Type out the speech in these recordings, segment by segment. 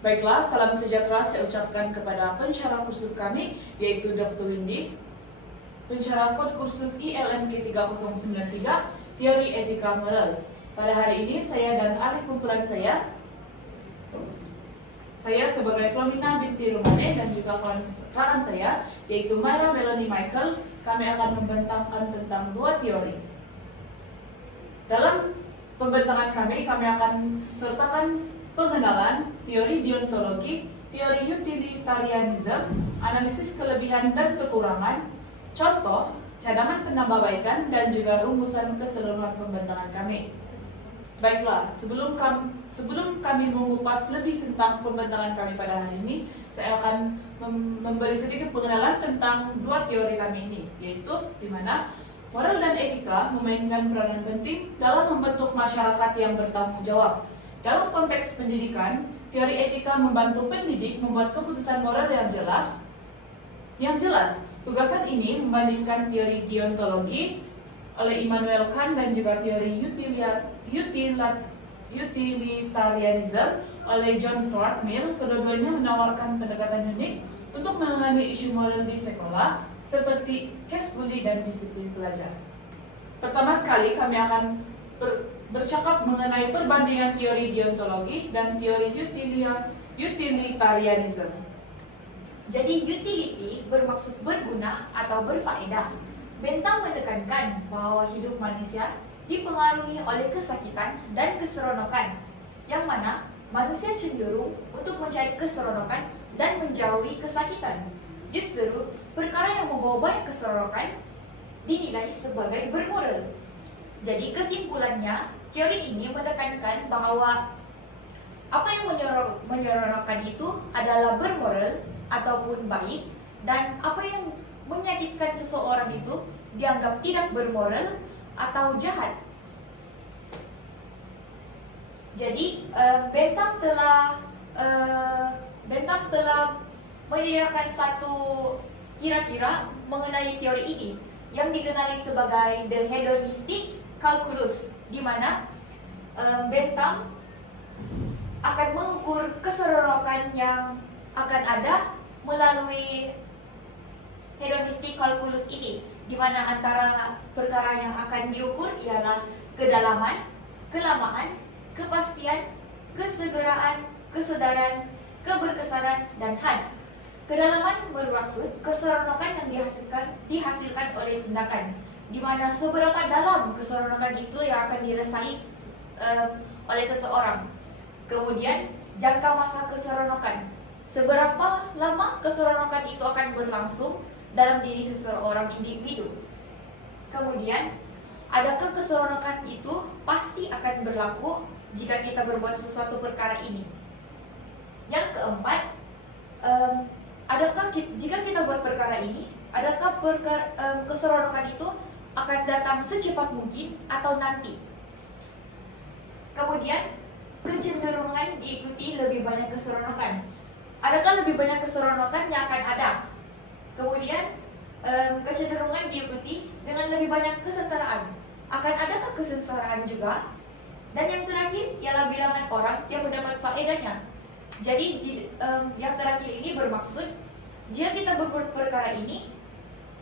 Baiklah, salam sejahtera saya ucapkan kepada pensyarah kursus kami, yaitu Dr. Windy, pensyarah kod kursus ILMK 3093, Teori Etika Moral. Pada hari ini, saya dan ahli kumpulan saya sebagai Flomina binti Rumane dan juga kawan saya, yaitu Myra Melanie Michael, kami akan membentangkan tentang dua teori. Dalam pembentangan kami akan sertakan pengenalan teori deontologi, teori utilitarianism, analisis kelebihan dan kekurangan, contoh, cadangan penambahbaikan, dan juga rumusan keseluruhan pembentangan kami. Baiklah, sebelum kami mengupas lebih tentang pembentangan kami pada hari ini, saya akan memberi sedikit pengenalan tentang dua teori kami ini, yaitu di mana moral dan etika memainkan peranan penting dalam membentuk masyarakat yang bertanggung jawab. Dalam konteks pendidikan, teori etika membantu pendidik membuat keputusan moral yang jelas. Tugasan ini membandingkan teori deontologi oleh Immanuel Kant dan juga teori utilitarianism oleh John Stuart Mill. Kedua-duanya menawarkan pendekatan unik untuk menangani isu moral di sekolah, seperti case bully dan disiplin pelajar. Pertama sekali kami akan bercakap mengenai perbandingan teori deontologi dan teori utilitarianism. Jadi utility bermaksud berguna atau berfaedah. Bentham menekankan bahwa hidup manusia dipengaruhi oleh kesakitan dan keseronokan, yang mana manusia cenderung untuk mencari keseronokan dan menjauhi kesakitan. Justru, perkara yang membawa banyak keseronokan dinilai sebagai bermoral. Jadi kesimpulannya, teori ini menekankan bahwa apa yang menyeronokkan itu adalah bermoral ataupun baik, dan apa yang menyakitkan seseorang itu dianggap tidak bermoral atau jahat. Jadi Bentham telah menyediakan satu kira-kira mengenai teori ini yang dikenali sebagai the hedonistic calculus, di mana Bentham akan mengukur keseronokan yang akan ada melalui hedonistic calculus ini, di mana antara perkara yang akan diukur ialah kedalaman, kelamaan, kepastian, kesegeraan, kesedaran, keberkesanan, dan had. Kedalaman bermaksud keseronokan yang dihasilkan oleh tindakan, di mana seberapa dalam keseronokan itu yang akan dirasain oleh seseorang. Kemudian jangka masa keseronokan, seberapa lama keseronokan itu akan berlangsung dalam diri seseorang individu. Kemudian, adakah keseronokan itu pasti akan berlaku jika kita berbuat sesuatu perkara ini? Yang keempat, jika kita buat perkara ini, adakah keseronokan itu akan datang secepat mungkin atau nanti? Kemudian, kecenderungan diikuti lebih banyak keseronokan. Adakah lebih banyak keseronokan yang akan ada? Kemudian, kecenderungan diikuti dengan lebih banyak kesengsaraan. Akan adakah kesengsaraan juga? Dan yang terakhir ialah bilangan orang yang mendapat faedahnya. Jadi yang terakhir ini bermaksud, jika kita berbuat perkara ini,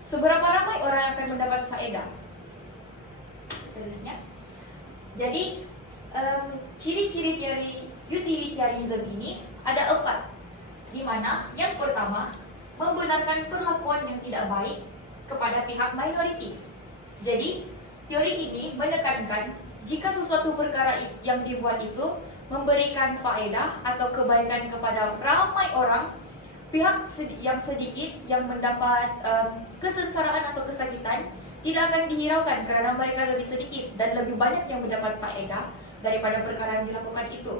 seberapa ramai orang yang akan mendapat faedah. Terusnya, jadi ciri-ciri teori utilitarianism ini ada 4, di mana yang pertama, membenarkan perlakuan yang tidak baik kepada pihak minoriti. Jadi, teori ini menekankan jika sesuatu perkara yang dibuat itu memberikan faedah atau kebaikan kepada ramai orang, pihak yang sedikit yang mendapat kesengsaraan atau kesakitan tidak akan dihiraukan karena mereka lebih sedikit dan lebih banyak yang mendapat faedah daripada perkara yang dilakukan itu.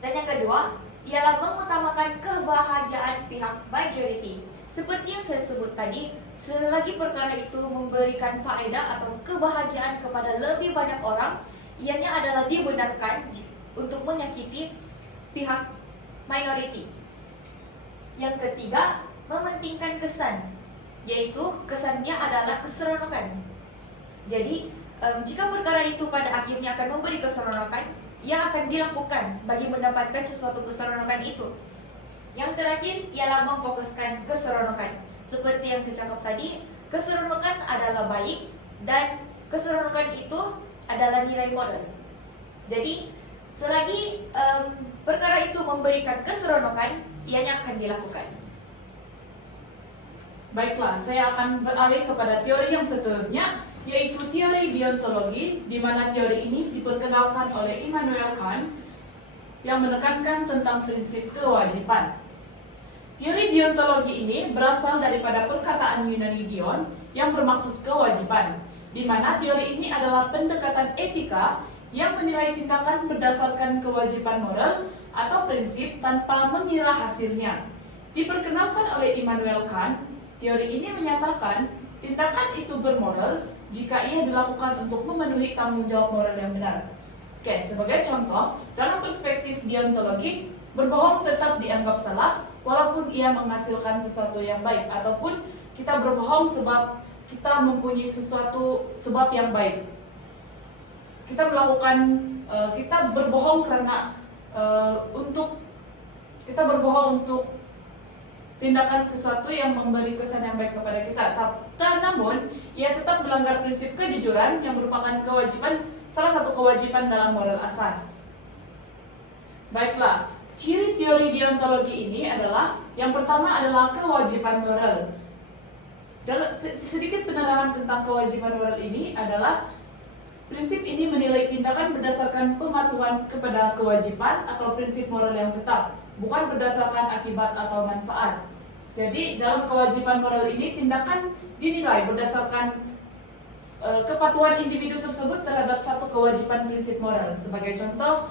Dan yang kedua, ialah mengutamakan kebahagiaan pihak majority. Seperti yang saya sebut tadi, selagi perkara itu memberikan faedah atau kebahagiaan kepada lebih banyak orang, ianya adalah dibenarkan untuk menyakiti pihak minority. Yang ketiga, mementingkan kesan, yaitu kesannya adalah keseronokan. Jadi, jika perkara itu pada akhirnya akan memberi keseronokan, yang akan dilakukan bagi mendapatkan sesuatu keseronokan itu. Yang terakhir ialah memfokuskan keseronokan. Seperti yang saya cakap tadi, keseronokan adalah baik dan keseronokan itu adalah nilai moral. Jadi selagi perkara itu memberikan keseronokan, ianya akan dilakukan. Baiklah, saya akan beralih kepada teori yang seterusnya, yaitu teori deontologi, di mana teori ini diperkenalkan oleh Immanuel Kant yang menekankan tentang prinsip kewajiban. Teori deontologi ini berasal daripada perkataan Yunani dion yang bermaksud kewajiban, di mana teori ini adalah pendekatan etika yang menilai tindakan berdasarkan kewajiban moral atau prinsip tanpa mengira hasilnya. Diperkenalkan oleh Immanuel Kant, teori ini menyatakan tindakan itu bermoral jika ia dilakukan untuk memenuhi tanggung jawab moral yang benar. Oke, sebagai contoh, dalam perspektif deontologi, berbohong tetap dianggap salah walaupun ia menghasilkan sesuatu yang baik, ataupun kita berbohong sebab kita mempunyai sesuatu sebab yang baik. Kita berbohong karena kita berbohong untuk tindakan sesuatu yang memberi kesan yang baik kepada kita. Namun, ia tetap melanggar prinsip kejujuran yang merupakan salah satu kewajiban dalam moral asas. Baiklah, ciri teori deontologi ini adalah, yang pertama adalah kewajiban moral. Sedikit penerangan tentang kewajiban moral ini adalah, prinsip ini menilai tindakan berdasarkan pematuhan kepada kewajiban atau prinsip moral yang tetap, bukan berdasarkan akibat atau manfaat. Jadi dalam kewajiban moral ini, tindakan dinilai berdasarkan kepatuhan individu tersebut terhadap satu kewajiban prinsip moral. Sebagai contoh,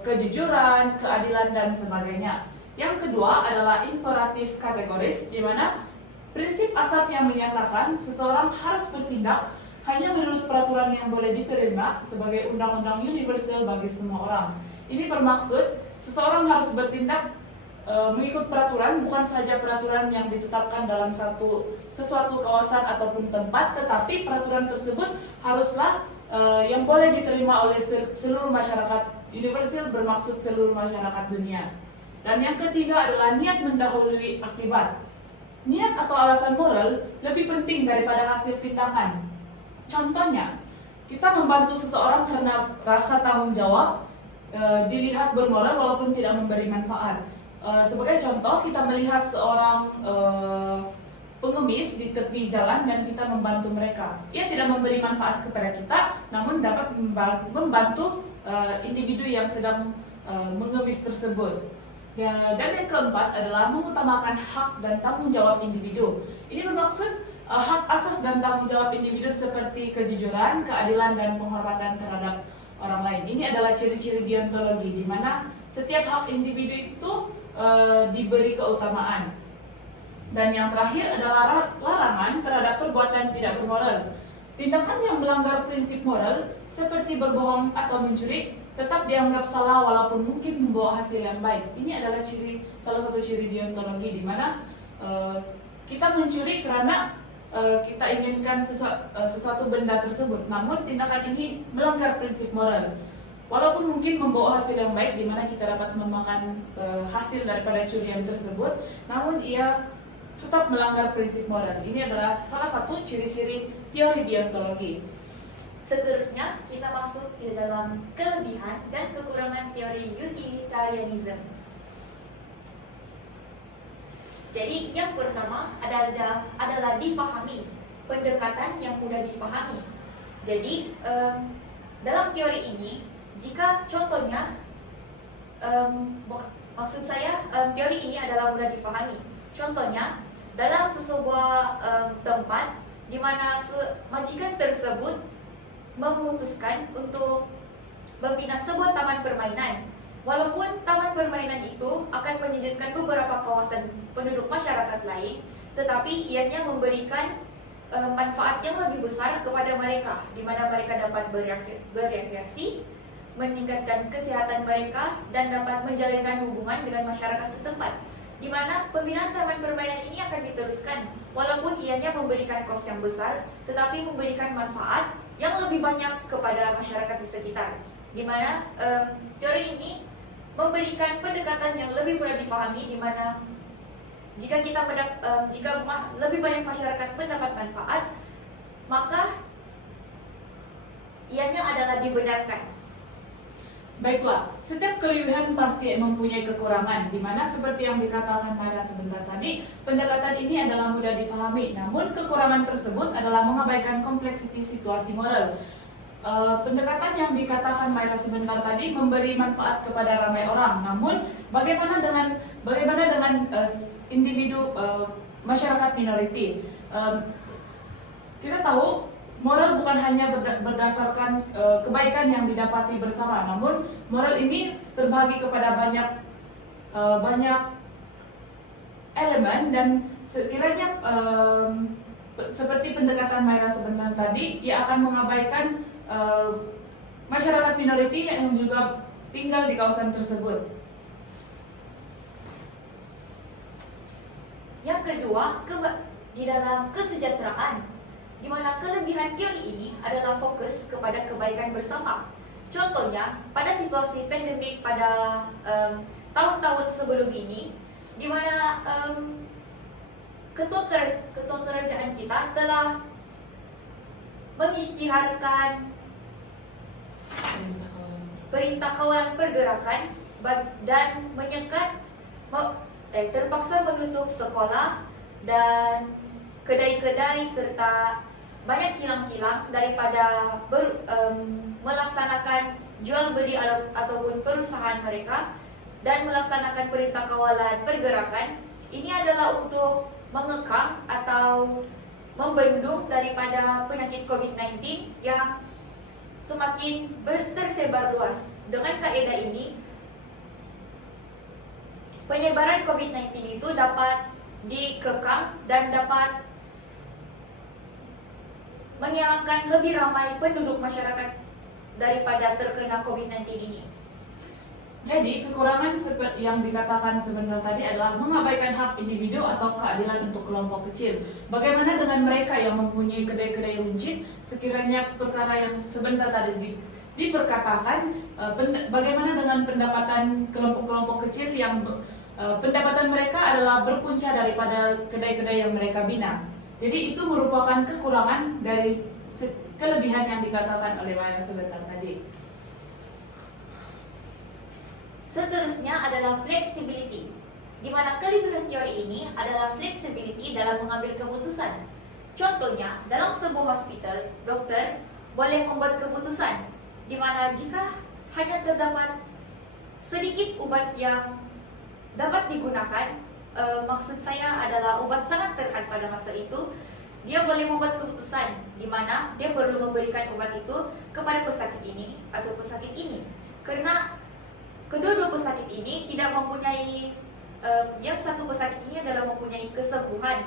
kejujuran, keadilan, dan sebagainya. Yang kedua adalah imperatif kategoris, di mana prinsip asas yang menyatakan seseorang harus bertindak hanya menurut peraturan yang boleh diterima sebagai undang-undang universal bagi semua orang. Ini bermaksud seseorang harus bertindak mengikut peraturan, bukan saja peraturan yang ditetapkan dalam sesuatu kawasan ataupun tempat, tetapi peraturan tersebut haruslah yang boleh diterima oleh seluruh masyarakat. Universal bermaksud seluruh masyarakat dunia. Dan yang ketiga adalah niat mendahului akibat. Niat atau alasan moral lebih penting daripada hasil tindakan. Contohnya, kita membantu seseorang karena rasa tanggung jawab dilihat bermoral walaupun tidak memberi manfaat. Sebagai contoh, kita melihat seorang pengemis di tepi jalan dan kita membantu mereka. Ia tidak memberi manfaat kepada kita, namun dapat membantu individu yang sedang mengemis tersebut. Dan yang keempat adalah mengutamakan hak dan tanggung jawab individu. Ini bermaksud hak asas dan tanggung jawab individu seperti kejujuran, keadilan, dan penghormatan terhadap orang lain. Ini adalah ciri-ciri deontologi, di mana setiap hak individu itu diberi keutamaan. Dan yang terakhir adalah larangan terhadap perbuatan tidak bermoral. Tindakan yang melanggar prinsip moral seperti berbohong atau mencuri tetap dianggap salah walaupun mungkin membawa hasil yang baik. Ini adalah salah satu ciri deontologi, di mana kita mencuri karena kita inginkan sesuatu benda tersebut, namun tindakan ini melanggar prinsip moral. Walaupun mungkin membawa hasil yang baik, di mana kita dapat memakan hasil daripada curian tersebut, namun ia tetap melanggar prinsip moral. Ini adalah salah satu ciri-ciri teori deontologi. Seterusnya, kita masuk ke dalam kelebihan dan kekurangan teori utilitarianism. Jadi, yang pertama adalah dipahami, pendekatan yang mudah dipahami. Jadi, dalam teori ini, jika contohnya, maksud saya, teori ini adalah mudah dipahami. Contohnya, dalam sebuah tempat di mana majikan tersebut memutuskan untuk membina sebuah taman permainan. Walaupun taman permainan itu akan menyediakan beberapa kawasan penduduk masyarakat lain, tetapi ianya memberikan manfaat yang lebih besar kepada mereka, di mana mereka dapat berekreasi, meningkatkan kesehatan mereka, dan dapat menjalinkan hubungan dengan masyarakat setempat, di mana pembinaan taman permainan ini akan diteruskan walaupun ianya memberikan kos yang besar, tetapi memberikan manfaat yang lebih banyak kepada masyarakat di sekitar. di mana teori ini memberikan pendekatan yang lebih mudah dipahami, di mana jika lebih banyak masyarakat mendapat manfaat, maka ianya adalah dibenarkan. Baiklah, setiap kelebihan pasti mempunyai kekurangan, di mana seperti yang dikatakan Maira sebentar tadi, pendekatan ini adalah mudah difahami, namun kekurangan tersebut adalah mengabaikan kompleksiti situasi moral. Pendekatan yang dikatakan Maira sebentar tadi memberi manfaat kepada ramai orang, namun bagaimana dengan individu masyarakat minoriti? Kita tahu moral bukan hanya berdasarkan kebaikan yang didapati bersama, namun moral ini terbagi kepada banyak elemen, dan sekiranya seperti pendekatan Maira sebentar tadi, ia akan mengabaikan masyarakat minoriti yang juga tinggal di kawasan tersebut. Yang kedua, di dalam kesejahteraan, di mana kelebihan teori ini adalah fokus kepada kebaikan bersama. Contohnya, pada situasi pandemik pada tahun-tahun sebelum ini, di mana ketua kerajaan kita telah mengisytiharkan perintah kawalan pergerakan dan menyekat terpaksa menutup sekolah dan kedai-kedai serta banyak kilang-kilang daripada melaksanakan jual beli ataupun perusahaan mereka dan melaksanakan perintah kawalan pergerakan. Ini adalah untuk mengekang atau membendung daripada penyakit COVID-19 yang semakin tersebar luas. Dengan kaedah ini, penyebaran COVID-19 itu dapat dikekang dan dapat menghilangkan lebih ramai penduduk masyarakat daripada terkena COVID-19 ini. Jadi, kekurangan seperti yang dikatakan sebentar tadi adalah mengabaikan hak individu atau keadilan untuk kelompok kecil. Bagaimana dengan mereka yang mempunyai kedai-kedai runcit? Sekiranya perkara yang sebentar tadi diperkatakan, bagaimana dengan pendapatan kelompok-kelompok kecil yang pendapatan mereka adalah berpunca daripada kedai-kedai yang mereka bina? Jadi itu merupakan kekurangan dari kelebihan yang dikatakan oleh Maira sebentar tadi. Seterusnya adalah flexibility, di mana kelebihan teori ini adalah flexibility dalam mengambil keputusan. Contohnya, dalam sebuah hospital, dokter boleh membuat keputusan, di mana jika hanya terdapat sedikit obat yang dapat digunakan, maksud saya adalah obat sangat terhad pada masa itu, dia boleh membuat keputusan di mana dia perlu memberikan obat itu kepada pesakit ini atau pesakit ini, karena kedua-dua pesakit ini tidak mempunyai, yang satu pesakit ini adalah mempunyai kesembuhan,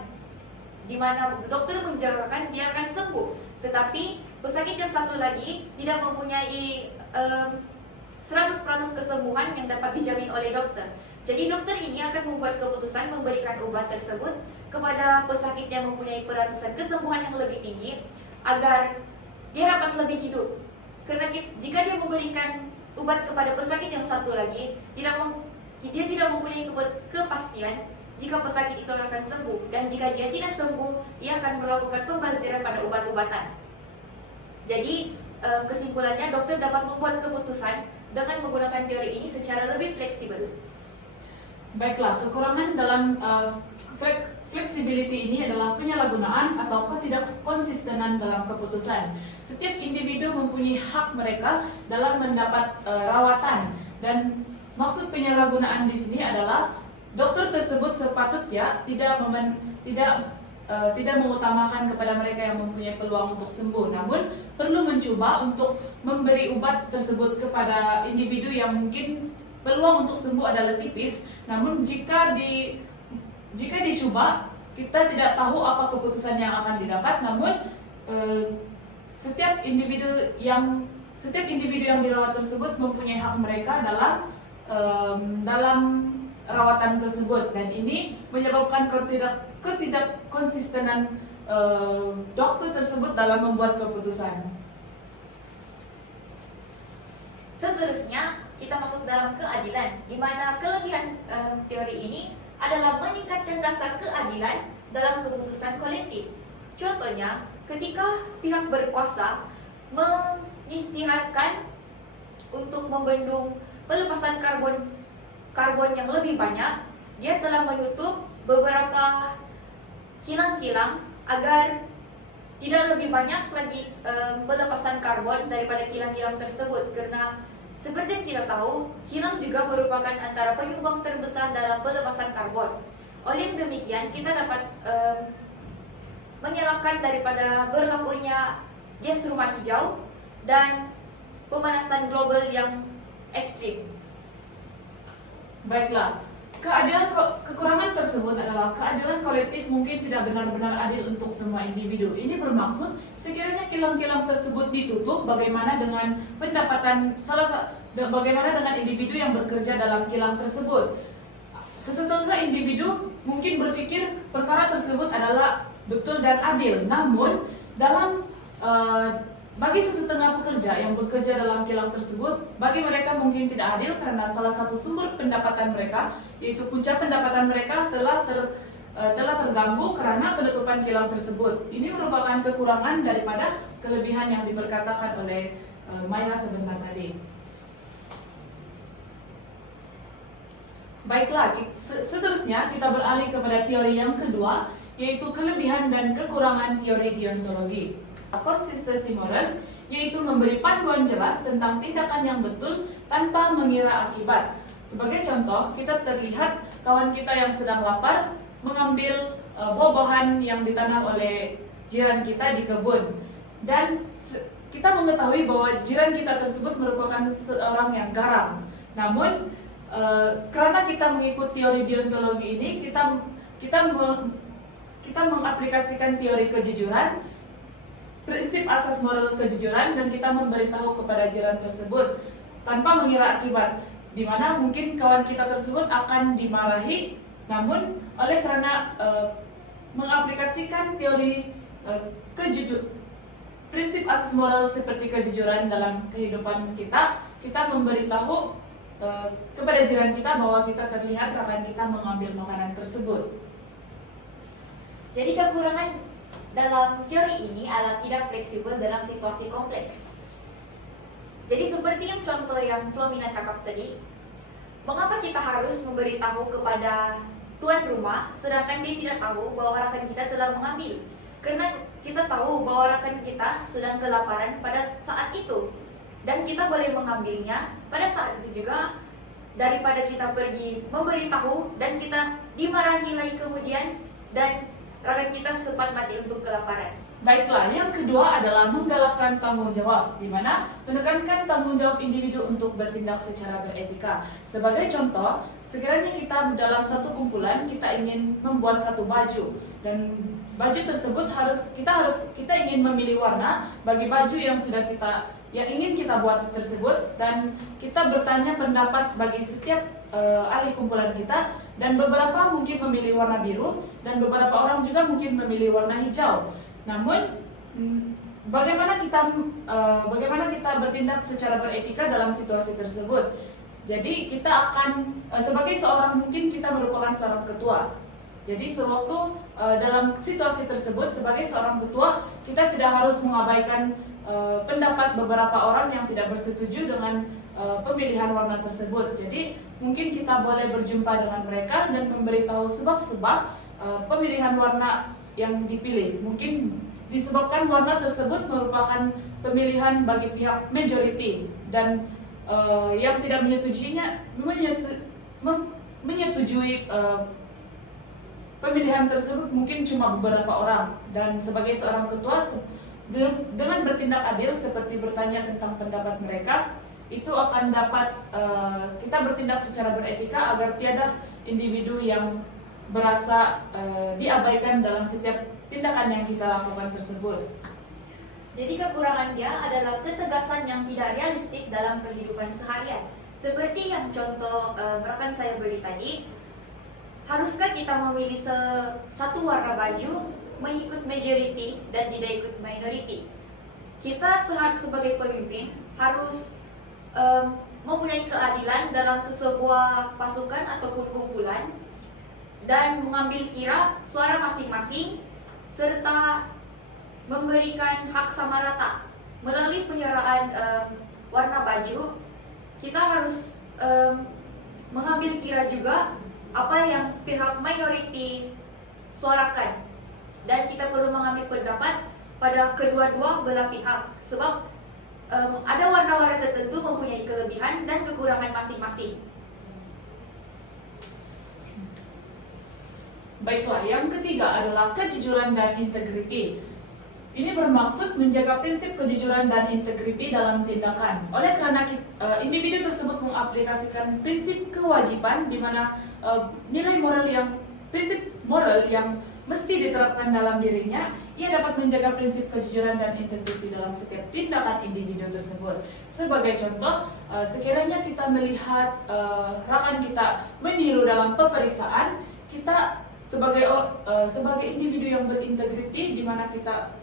di mana dokter menjarakan dia akan sembuh, tetapi pesakit yang satu lagi tidak mempunyai 100% kesembuhan yang dapat dijamin oleh dokter. Jadi dokter ini akan membuat keputusan memberikan obat tersebut kepada pesakit yang mempunyai peratusan kesembuhan yang lebih tinggi agar dia dapat lebih hidup. Karena jika dia memberikan obat kepada pesakit yang satu lagi, dia tidak mempunyai kepastian jika pesakit itu akan sembuh, dan jika dia tidak sembuh, ia akan melakukan pembaziran pada obat-obatan. Jadi kesimpulannya, dokter dapat membuat keputusan dengan menggunakan teori ini secara lebih fleksibel. Baiklah, kekurangan dalam flexibility ini adalah penyalahgunaan atau ketidakkonsistenan dalam keputusan. Setiap individu mempunyai hak mereka dalam mendapat rawatan, dan maksud penyalahgunaan di sini adalah dokter tersebut sepatutnya tidak mengutamakan kepada mereka yang mempunyai peluang untuk sembuh, namun perlu mencoba untuk memberi obat tersebut kepada individu yang mungkin peluang untuk sembuh adalah tipis. Namun jika dicoba, kita tidak tahu apa keputusan yang akan didapat. Namun setiap individu yang dirawat tersebut mempunyai hak mereka dalam rawatan tersebut, dan ini menyebabkan ketidakkonsistenan dokter tersebut dalam membuat keputusan. Seterusnya kita masuk dalam keadilan, di mana kelebihan teori ini adalah meningkatkan rasa keadilan dalam keputusan kolektif. Contohnya, ketika pihak berkuasa mengisytiharkan untuk membendung pelepasan karbon yang lebih banyak, dia telah menutup beberapa kilang-kilang agar tidak lebih banyak lagi pelepasan karbon daripada kilang-kilang tersebut, karena seperti yang kita tahu, kilang juga merupakan antara penyumbang terbesar dalam pelepasan karbon. Oleh demikian, kita dapat mengelakkan daripada berlakunya gas rumah hijau dan pemanasan global yang ekstrim. Baiklah, kekurangan tersebut adalah keadilan kolektif mungkin tidak benar-benar adil untuk semua individu. Ini bermaksud sekiranya kilang-kilang tersebut ditutup, bagaimana dengan bagaimana dengan individu yang bekerja dalam kilang tersebut? Setengah individu mungkin berpikir perkara tersebut adalah betul dan adil, namun bagi sesetengah pekerja yang bekerja dalam kilang tersebut, bagi mereka mungkin tidak adil karena salah satu sumber pendapatan mereka, yaitu punca pendapatan mereka telah terganggu karena penutupan kilang tersebut. Ini merupakan kekurangan daripada kelebihan yang diperkatakan oleh Maila sebentar tadi. Baiklah, seterusnya kita beralih kepada teori yang kedua, yaitu kelebihan dan kekurangan teori deontologi. Konsistensi moral, yaitu memberi panduan jelas tentang tindakan yang betul tanpa mengira akibat. Sebagai contoh, kita terlihat kawan kita yang sedang lapar mengambil buah-buahan yang ditanam oleh jiran kita di kebun, dan kita mengetahui bahwa jiran kita tersebut merupakan seorang yang garang. Namun karena kita mengikuti teori deontologi ini, kita mengaplikasikan teori kejujuran, prinsip asas moral kejujuran, dan kita memberitahu kepada jiran tersebut tanpa mengira akibat, di mana mungkin kawan kita tersebut akan dimarahi, namun oleh karena mengaplikasikan teori prinsip asas moral seperti kejujuran dalam kehidupan kita memberitahu kepada jiran kita bahwa kita terlihat rekan kita mengambil makanan tersebut. Jadi kekurangan dalam teori ini adalah tidak fleksibel dalam situasi kompleks. Jadi seperti yang contoh yang Flomina cakap tadi, mengapa kita harus memberitahu kepada tuan rumah sedangkan dia tidak tahu bahwa rekan kita telah mengambil? Karena kita tahu bahwa rekan kita sedang kelaparan pada saat itu, dan kita boleh mengambilnya pada saat itu juga, daripada kita pergi memberitahu dan kita dimarahi lagi kemudian dan rekan kita sempat mati untuk kelaparan. Baiklah, yang kedua adalah menggalakkan tanggung jawab, di mana menekankan tanggung jawab individu untuk bertindak secara beretika. Sebagai contoh, sekiranya kita dalam satu kumpulan kita ingin membuat satu baju, dan baju tersebut kita ingin memilih warna bagi baju yang ingin kita buat tersebut, dan kita bertanya pendapat bagi setiap ahli kumpulan kita, dan beberapa mungkin memilih warna biru dan beberapa orang juga mungkin memilih warna hijau. Namun bagaimana kita bertindak secara beretika dalam situasi tersebut? Jadi kita akan sebagai seorang, mungkin kita merupakan seorang ketua. Jadi sewaktu dalam situasi tersebut sebagai seorang ketua, kita tidak harus mengabaikan pendapat beberapa orang yang tidak bersetuju dengan pemilihan warna tersebut. Jadi mungkin kita boleh berjumpa dengan mereka dan memberitahu sebab-sebab pemilihan warna yang dipilih. Mungkin disebabkan warna tersebut merupakan pemilihan bagi pihak majority, dan yang tidak menyetujui pemilihan tersebut mungkin cuma beberapa orang. Dan sebagai seorang ketua, dengan bertindak adil seperti bertanya tentang pendapat mereka, itu akan dapat kita bertindak secara beretika agar tiada individu yang berasa diabaikan dalam setiap tindakan yang kita lakukan tersebut. Jadi kekurangan dia adalah ketegasan yang tidak realistik dalam kehidupan seharian. Seperti yang contoh rekan saya beri tadi, haruskah kita memilih satu warna baju mengikut majority dan tidak ikut minority? Kita sebagai pemimpin harus mempunyai keadilan dalam sesebuah pasukan ataupun kumpulan dan mengambil kira suara masing-masing serta memberikan hak sama rata melalui penyertaan warna baju. Kita harus mengambil kira juga apa yang pihak minoriti suarakan, dan kita perlu mengambil pendapat pada kedua-dua belah pihak sebab ada warna-warna tertentu mempunyai kelebihan dan kekurangan masing-masing. Baiklah, yang ketiga adalah kejujuran dan integriti. Ini bermaksud menjaga prinsip kejujuran dan integriti dalam tindakan. Oleh karena individu tersebut mengaplikasikan prinsip kewajiban di mana prinsip moral yang mesti diterapkan dalam dirinya, ia dapat menjaga prinsip kejujuran dan integriti dalam setiap tindakan individu tersebut. Sebagai contoh, sekiranya kita melihat rekan kita meniru dalam pemeriksaan, kita sebagai individu yang berintegriti di mana kita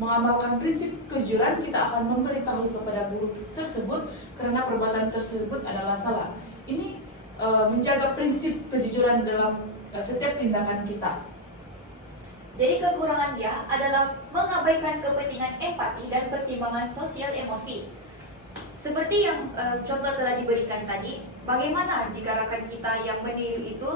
mengamalkan prinsip kejujuran, kita akan memberitahu kepada guru tersebut karena perbuatan tersebut adalah salah. Ini menjaga prinsip kejujuran dalam setiap tindakan kita. Jadi kekurangan dia adalah mengabaikan kepentingan empati dan pertimbangan sosial emosi. Seperti yang contoh telah diberikan tadi, bagaimana jika rekan kita yang meniru itu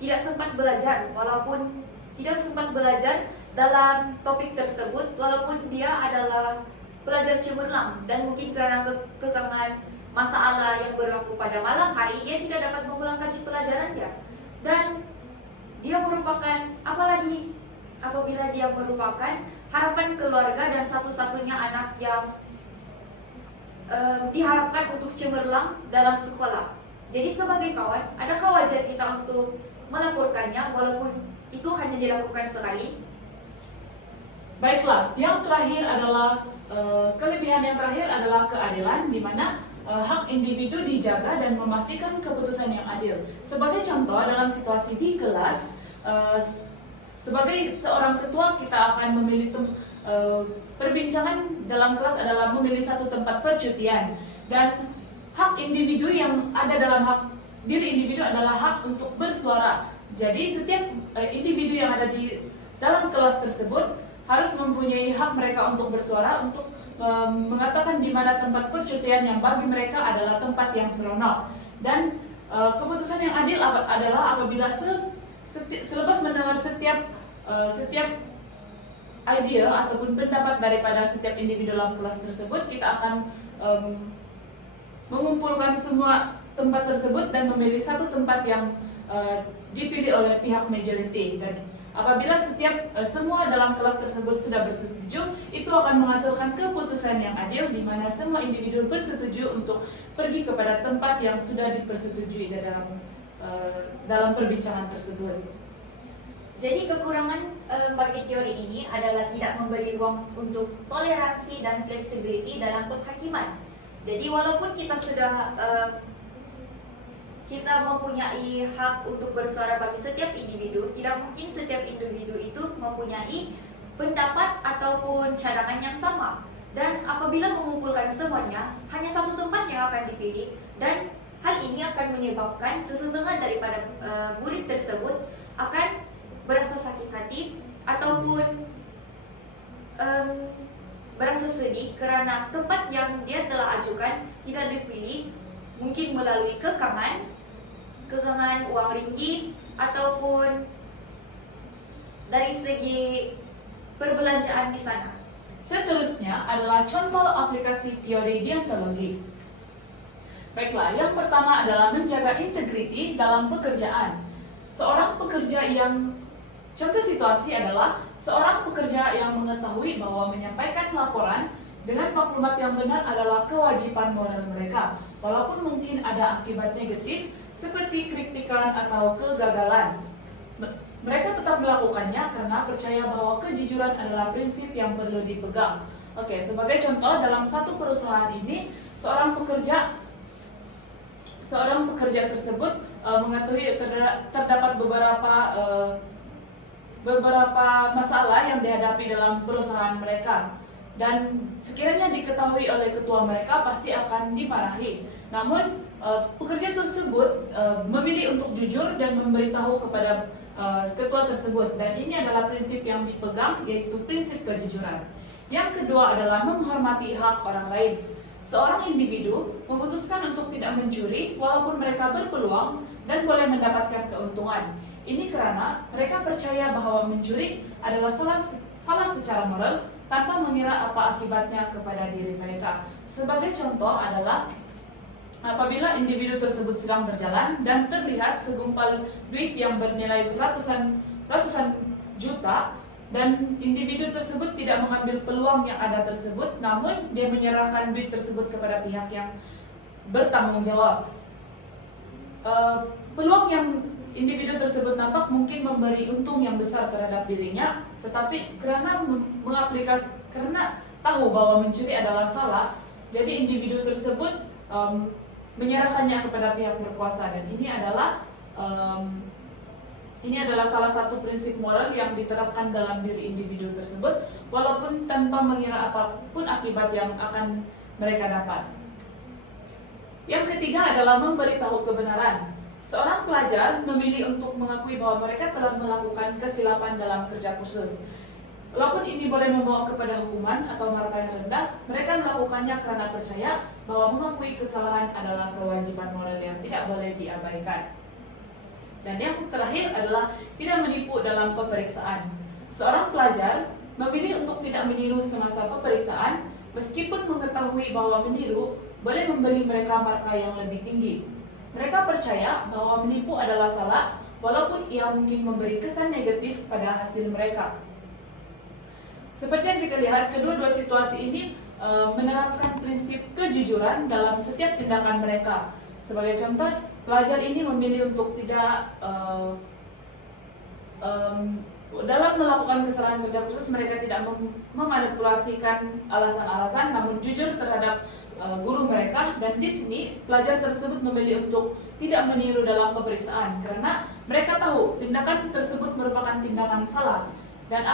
tidak sempat belajar, walaupun tidak sempat belajar dalam topik tersebut, walaupun dia adalah pelajar cemerlang dan mungkin karena kekangan masalah yang berlaku pada malam hari, dia tidak dapat mengulang kaji pelajarannya. Dan dia merupakan, apalagi apabila dia merupakan harapan keluarga dan satu-satunya anak yang diharapkan untuk cemerlang dalam sekolah. Jadi sebagai kawan, adakah wajar kita untuk melaporkannya walaupun itu hanya dilakukan sekali? Baiklah, yang terakhir adalah kelebihan yang terakhir adalah keadilan, di mana hak individu dijaga dan memastikan keputusan yang adil. Sebagai contoh, dalam situasi di kelas, sebagai seorang ketua kita akan memilih perbincangan dalam kelas adalah memilih satu tempat percutian, dan hak individu yang ada dalam hak diri individu adalah hak untuk bersuara. Jadi setiap individu yang ada di dalam kelas tersebut harus mempunyai hak mereka untuk bersuara, untuk mengatakan di mana tempat percutian yang bagi mereka adalah tempat yang seronok. Dan keputusan yang adil adalah apabila selepas mendengar setiap ide ataupun pendapat daripada setiap individu dalam kelas tersebut, kita akan mengumpulkan semua tempat tersebut dan memilih satu tempat yang dipilih oleh pihak majority. Dan apabila semua dalam kelas tersebut sudah bersetuju, itu akan menghasilkan keputusan yang adil di mana semua individu bersetuju untuk pergi kepada tempat yang sudah dipersetujui dalam perbincangan tersebut. Jadi kekurangan bagi teori ini adalah tidak memberi ruang untuk toleransi dan fleksibilitas dalam penghakiman. Jadi walaupun kita mempunyai hak untuk bersuara bagi setiap individu, tidak mungkin setiap individu itu mempunyai pendapat ataupun cadangan yang sama. Dan apabila mengumpulkan semuanya, hanya satu tempat yang akan dipilih, dan hal ini akan menyebabkan sesetengah daripada murid tersebut akan berasa sakit hati ataupun berasa sedih kerana tempat yang dia telah ajukan tidak dipilih, mungkin melalui kekangan uang ringgit ataupun dari segi perbelanjaan di sana. Seterusnya adalah contoh aplikasi teori deontologi. Baiklah, yang pertama adalah menjaga integriti dalam pekerjaan. Contoh situasi adalah seorang pekerja yang mengetahui bahwa menyampaikan laporan dengan maklumat yang benar adalah kewajiban moral mereka, walaupun mungkin ada akibat negatif seperti kritikan atau kegagalan. Mereka tetap melakukannya karena percaya bahwa kejujuran adalah prinsip yang perlu dipegang. Oke, sebagai contoh, dalam satu perusahaan ini, seorang pekerja tersebut mengetahui terdapat beberapa masalah yang dihadapi dalam perusahaan mereka. dan sekiranya diketahui oleh ketua mereka pasti akan dimarahi. Namun pekerja tersebut memilih untuk jujur dan memberitahu kepada ketua tersebut, dan ini adalah prinsip yang dipegang, yaitu prinsip kejujuran. Yang kedua adalah menghormati hak orang lain. Seorang individu memutuskan untuk tidak mencuri walaupun mereka berpeluang dan boleh mendapatkan keuntungan. Ini karena mereka percaya bahwa mencuri adalah salah secara moral tanpa mengira apa akibatnya kepada diri mereka. Sebagai contoh adalah apabila individu tersebut sedang berjalan dan terlihat segumpal duit yang bernilai ratusan juta, dan individu tersebut tidak mengambil peluang yang ada tersebut, namun dia menyerahkan duit tersebut kepada pihak yang bertanggung jawab. Peluang yang individu tersebut nampak mungkin memberi untung yang besar terhadap dirinya, tetapi karena tahu bahwa mencuri adalah salah, jadi individu tersebut menyerahkannya kepada pihak berkuasa, dan ini adalah salah satu prinsip moral yang diterapkan dalam diri individu tersebut, walaupun tanpa mengira apapun akibat yang akan mereka dapat. Yang ketiga adalah memberitahu kebenaran. Seorang pelajar memilih untuk mengakui bahwa mereka telah melakukan kesilapan dalam kerja khusus. Walaupun ini boleh membawa kepada hukuman atau marka yang rendah, mereka melakukannya karena percaya bahwa mengakui kesalahan adalah kewajiban moral yang tidak boleh diabaikan. Dan yang terakhir adalah tidak menipu dalam pemeriksaan. Seorang pelajar memilih untuk tidak meniru semasa pemeriksaan, meskipun mengetahui bahwa meniru boleh memberi mereka marka yang lebih tinggi. Mereka percaya bahwa menipu adalah salah, walaupun ia mungkin memberi kesan negatif pada hasil mereka. Seperti yang kita lihat, kedua-dua situasi ini menerapkan prinsip kejujuran dalam setiap tindakan mereka. Sebagai contoh, pelajar ini memilih untuk tidak dalam melakukan kesalahan kerja khusus, mereka tidak memanipulasikan alasan-alasan, namun jujur terhadap guru mereka. Dan di sini pelajar tersebut memilih untuk tidak meniru dalam pemeriksaan karena mereka tahu tindakan tersebut merupakan tindakan salah dan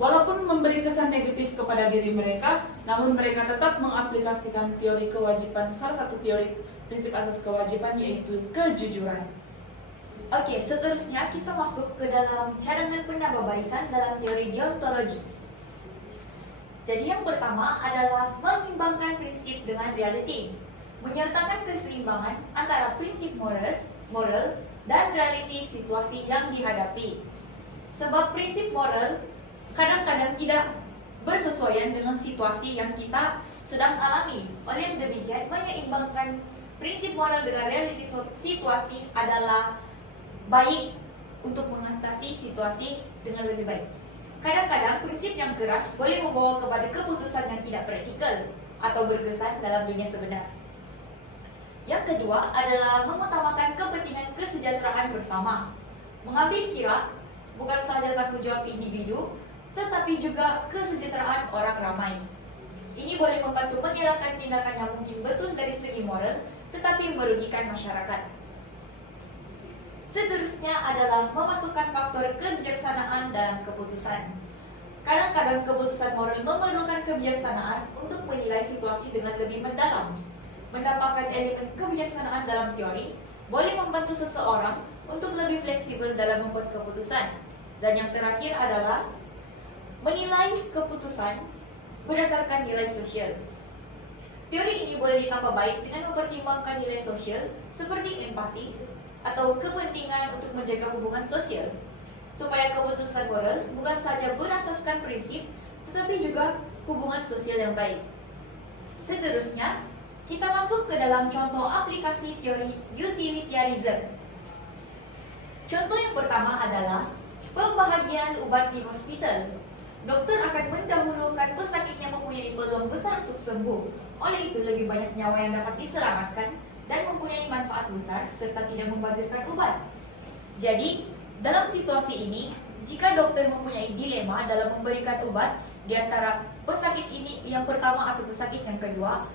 walaupun memberi kesan negatif kepada diri mereka, namun mereka tetap mengaplikasikan teori kewajiban, salah satu teori prinsip asas kewajiban, yaitu kejujuran. Oke, seterusnya kita masuk ke dalam cadangan penambahbaikan dalam teori deontologi. Jadi yang pertama adalah mengimbangkan prinsip dengan reality, menyertakan keseimbangan antara prinsip moral dan reality situasi yang dihadapi. Sebab prinsip moral kadang-kadang tidak bersesuaian dengan situasi yang kita sedang alami. Oleh demikian, menyeimbangkan prinsip moral dengan reality situasi adalah baik untuk mengatasi situasi dengan lebih baik. Kadang-kadang prinsip yang keras boleh membawa kepada keputusan yang tidak praktikal atau berkesan dalam dunia sebenar. Yang kedua adalah mengutamakan kepentingan kesejahteraan bersama. Mengambil kira bukan saja tanggung jawab individu, tetapi juga kesejahteraan orang ramai. Ini boleh membantu mengelakkan tindakan yang mungkin betul dari segi moral, tetapi merugikan masyarakat. Seterusnya adalah memasukkan faktor kebijaksanaan dalam keputusan. Kadang-kadang keputusan moral memerlukan kebijaksanaan untuk menilai situasi dengan lebih mendalam. Mendapatkan elemen kebijaksanaan dalam teori boleh membantu seseorang untuk lebih fleksibel dalam membuat keputusan. Dan yang terakhir adalah menilai keputusan berdasarkan nilai sosial. Teori ini boleh ditambah baik dengan mempertimbangkan nilai sosial seperti empati atau kepentingan untuk menjaga hubungan sosial, supaya keputusan moral bukan saja berasaskan prinsip, tetapi juga hubungan sosial yang baik. Seterusnya, kita masuk ke dalam contoh aplikasi teori utilitarianism. Contoh yang pertama adalah pembahagian obat di hospital. Dokter akan mendahulukan pesakit yang mempunyai peluang besar untuk sembuh. Oleh itu, lebih banyak nyawa yang dapat diselamatkan dan mempunyai manfaat besar serta tidak membazirkan obat. Jadi, dalam situasi ini, jika dokter mempunyai dilema dalam memberikan obat di antara pesakit ini yang pertama atau pesakit yang kedua,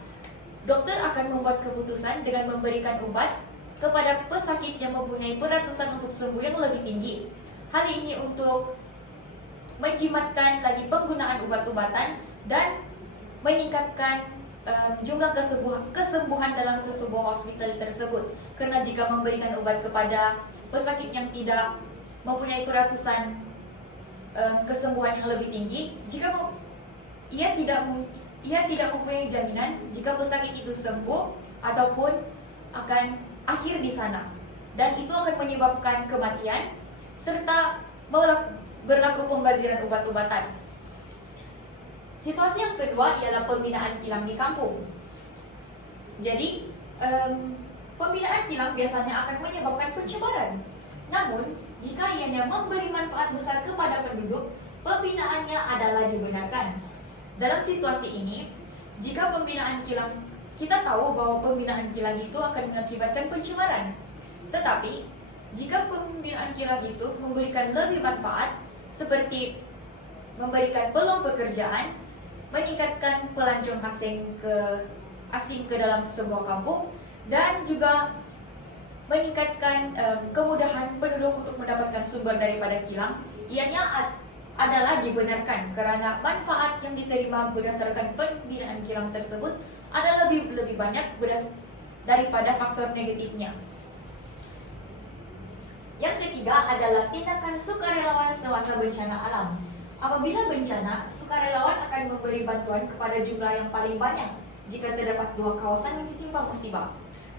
dokter akan membuat keputusan dengan memberikan obat kepada pesakit yang mempunyai peratusan untuk sembuh yang lebih tinggi. Hal ini untuk menjimatkan lagi penggunaan obat-obatan dan meningkatkan jumlah kesembuhan dalam sebuah hospital tersebut. Karena jika memberikan obat kepada pesakit yang tidak mempunyai peratusan kesembuhan yang lebih tinggi, ia tidak mempunyai jaminan jika pesakit itu sembuh ataupun akan akhir di sana, dan itu akan menyebabkan kematian serta berlaku pembaziran obat-obatan. Situasi yang kedua ialah pembinaan kilang di kampung. Jadi, pembinaan kilang biasanya akan menyebabkan pencemaran. Namun, jika ianya memberi manfaat besar kepada penduduk, pembinaannya adalah dibenarkan. Dalam situasi ini, jika pembinaan kilang, kita tahu bahwa pembinaan kilang itu akan mengakibatkan pencemaran. Tetapi, jika pembinaan kilang itu memberikan lebih manfaat, seperti memberikan peluang pekerjaan, meningkatkan pelancong asing ke dalam sebuah kampung, dan juga meningkatkan kemudahan penduduk untuk mendapatkan sumber daripada kilang, ianya adalah dibenarkan karena manfaat yang diterima berdasarkan pembinaan kilang tersebut adalah lebih banyak daripada faktor negatifnya. Yang ketiga adalah tindakan sukarelawan semasa bencana alam. Apabila bencana, sukarelawan akan memberi bantuan kepada jumlah yang paling banyak jika terdapat 2 kawasan yang ditimpa musibah.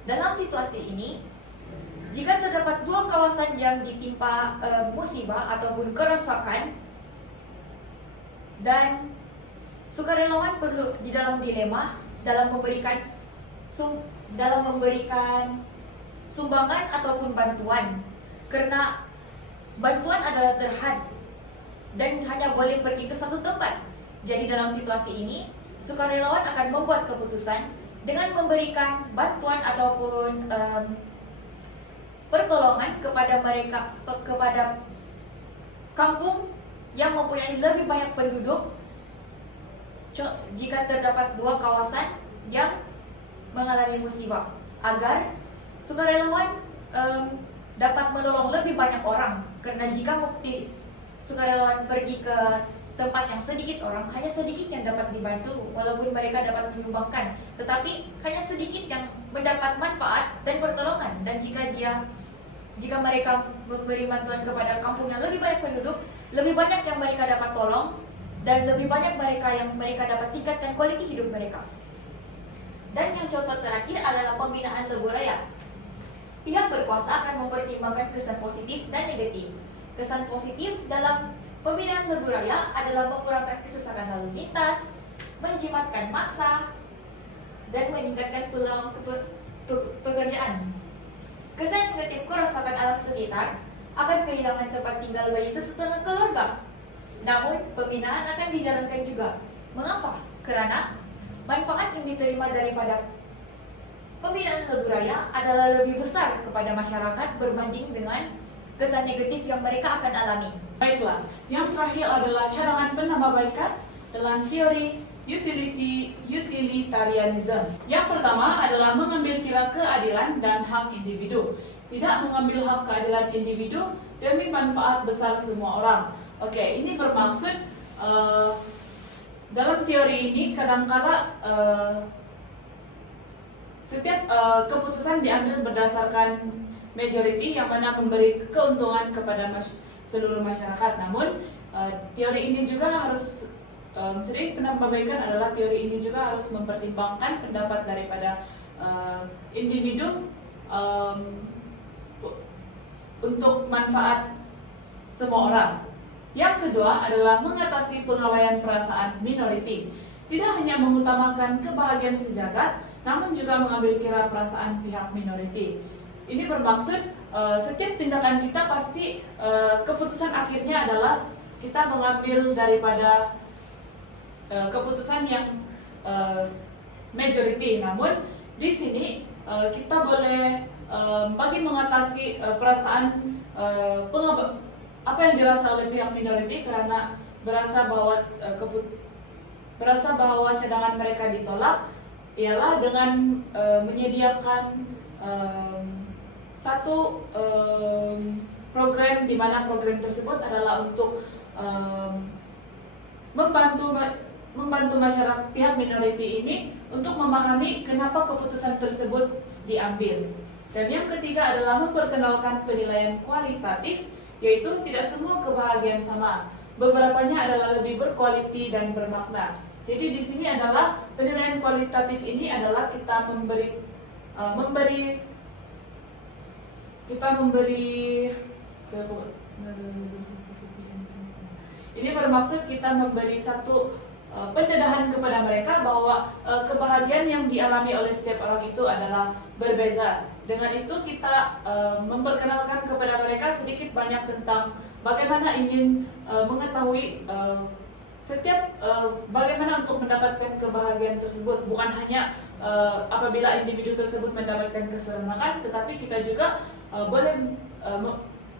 Dalam situasi ini, jika terdapat 2 kawasan yang ditimpa musibah ataupun kerusakan, dan sukarelawan perlu di dalam dilema dalam memberikan sumbangan ataupun bantuan, karena bantuan adalah terhad dan hanya boleh pergi ke satu tempat. Jadi dalam situasi ini, sukarelawan akan membuat keputusan dengan memberikan bantuan ataupun pertolongan kepada kampung yang mempunyai lebih banyak penduduk jika terdapat 2 kawasan yang mengalami musibah, agar sukarelawan dapat menolong lebih banyak orang. Karena jika sukarelawan pergi ke tempat yang sedikit orang, hanya sedikit yang dapat dibantu, walaupun mereka dapat menyumbangkan, tetapi hanya sedikit yang mendapat manfaat dan pertolongan. Dan jika mereka memberi bantuan kepada kampung yang lebih banyak penduduk, lebih banyak yang mereka dapat tolong, dan lebih banyak mereka dapat tingkatkan kualitas hidup mereka. Dan yang contoh terakhir adalah pembinaan lebuh layak. Pihak berkuasa akan mempertimbangkan kesan positif dan negatif. Kesan positif dalam pembinaan lebuh raya adalah mengurangi kesesakan lalu lintas, menjimatkan massa, dan meningkatkan peluang pekerjaan. Kesan negatif kerusakan alam sekitar akan kehilangan tempat tinggal bagi sesetengah keluarga. Namun, pembinaan akan dijalankan juga. Mengapa? Karena manfaat yang diterima daripada pembinaan lebuh raya adalah lebih besar kepada masyarakat berbanding dengan kesan negatif yang mereka akan alami. Baiklah, yang terakhir adalah cadangan penambahbaikan dalam teori utilitarianism. Yang pertama adalah mengambil kira keadilan dan hak individu. Tidak mengambil hak keadilan individu demi manfaat besar semua orang. Oke, ini bermaksud dalam teori ini kadang-kala setiap keputusan diambil berdasarkan majority yang mana memberi keuntungan kepada seluruh masyarakat. Namun teori ini juga harus sedikit penambahbaikan adalah teori ini juga harus mempertimbangkan pendapat daripada individu untuk manfaat semua orang. Yang kedua adalah mengatasi pengabaian perasaan minoriti. Tidak hanya mengutamakan kebahagiaan sejagat, namun juga mengambil kira perasaan pihak minoriti. Ini bermaksud setiap tindakan kita pasti keputusan akhirnya adalah kita mengambil daripada keputusan yang majority. Namun di sini kita boleh bagi mengatasi perasaan apa yang dirasa oleh pihak minority karena berasa bahwa cadangan mereka ditolak, ialah dengan menyediakan satu program di mana program tersebut adalah untuk membantu membantu masyarakat pihak minoriti ini untuk memahami kenapa keputusan tersebut diambil. Dan yang ketiga adalah memperkenalkan penilaian kualitatif, yaitu tidak semua kebahagiaan sama. Beberapanya adalah lebih berkualiti dan bermakna. Jadi di sini adalah penilaian kualitatif ini adalah kita memberi ini bermaksud kita memberi satu pendedahan kepada mereka bahwa kebahagiaan yang dialami oleh setiap orang itu adalah berbeza. Dengan itu kita memperkenalkan kepada mereka sedikit banyak tentang bagaimana ingin mengetahui bagaimana untuk mendapatkan kebahagiaan tersebut. Bukan hanya apabila individu tersebut mendapatkan kesenangan, tetapi kita juga boleh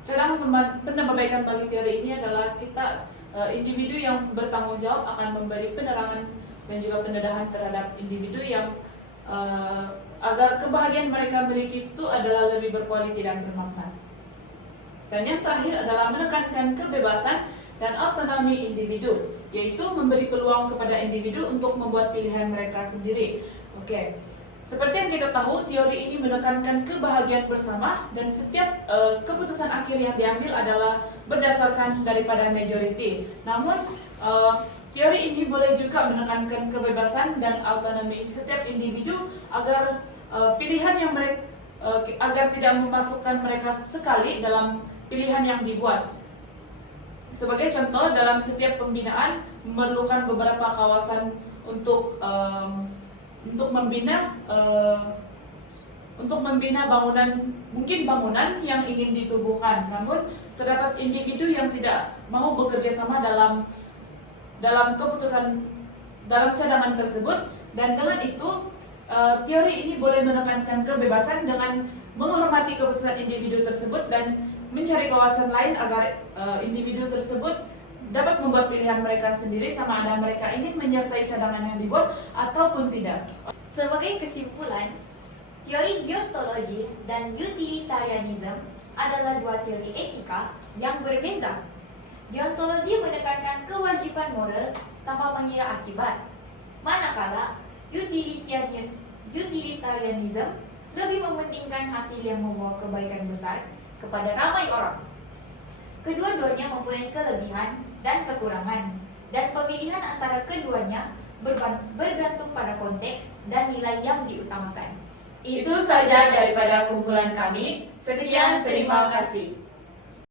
cara penambahbaikan bagi teori ini adalah kita individu yang bertanggung jawab akan memberi penerangan dan juga pendedahan terhadap individu yang agar kebahagiaan mereka miliki itu adalah lebih berkualitas dan bermakna. Dan yang terakhir adalah menekankan kebebasan dan otonomi individu, yaitu memberi peluang kepada individu untuk membuat pilihan mereka sendiri. Oke. Seperti yang kita tahu, teori ini menekankan kebahagiaan bersama dan setiap keputusan akhir yang diambil adalah berdasarkan daripada majority. Namun, teori ini boleh juga menekankan kebebasan dan autonomi setiap individu agar pilihan yang mereka agar tidak memasukkan mereka sekali dalam pilihan yang dibuat. Sebagai contoh, dalam setiap pembinaan memerlukan beberapa kawasan untuk membina bangunan yang ingin ditubuhkan. Namun terdapat individu yang tidak mau bekerja sama dalam cadangan tersebut, dan dengan itu teori ini boleh menekankan kebebasan dengan menghormati keputusan individu tersebut dan mencari kawasan lain agar individu tersebut dapat membuat pilihan mereka sendiri sama ada mereka ingin menyertai cadangan yang dibuat ataupun tidak. Sebagai kesimpulan, teori deontologi dan utilitarianism adalah dua teori etika yang berbeza. Deontologi menekankan kewajiban moral tanpa mengira akibat, manakala utilitarianism lebih mementingkan hasil yang membawa kebaikan besar kepada ramai orang. Kedua-duanya mempunyai kelebihan dan kekurangan, dan pemilihan antara keduanya bergantung pada konteks dan nilai yang diutamakan. Itu saja daripada kumpulan kami. Sekian, terima kasih.